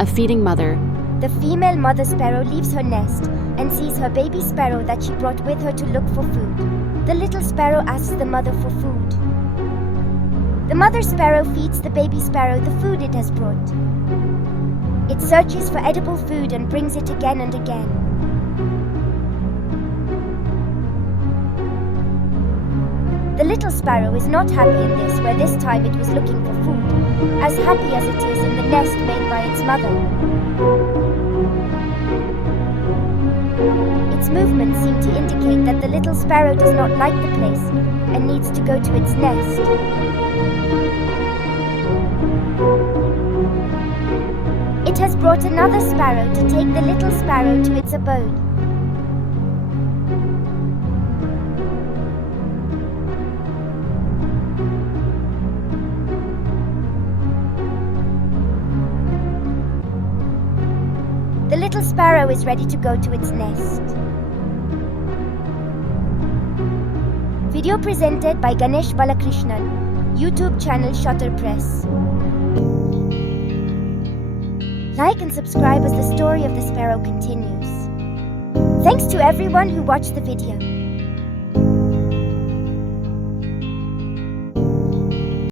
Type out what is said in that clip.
A feeding mother. The female mother sparrow leaves her nest and sees her baby sparrow that she brought with her to look for food. The little sparrow asks the mother for food. The mother sparrow feeds the baby sparrow the food it has brought. It searches for edible food and brings it again and again. The little sparrow is not happy in this, where this time it was looking for food, as happy as it is in the nest made by its mother. Its movements seem to indicate that the little sparrow does not like the place and needs to go to its nest. It has brought another sparrow to take the little sparrow to its abode. The little sparrow is ready to go to its nest. Video presented by Ganesh Balakrishnan, YouTube channel Shutterpress. Like and subscribe as the story of the sparrow continues. Thanks to everyone who watched the video.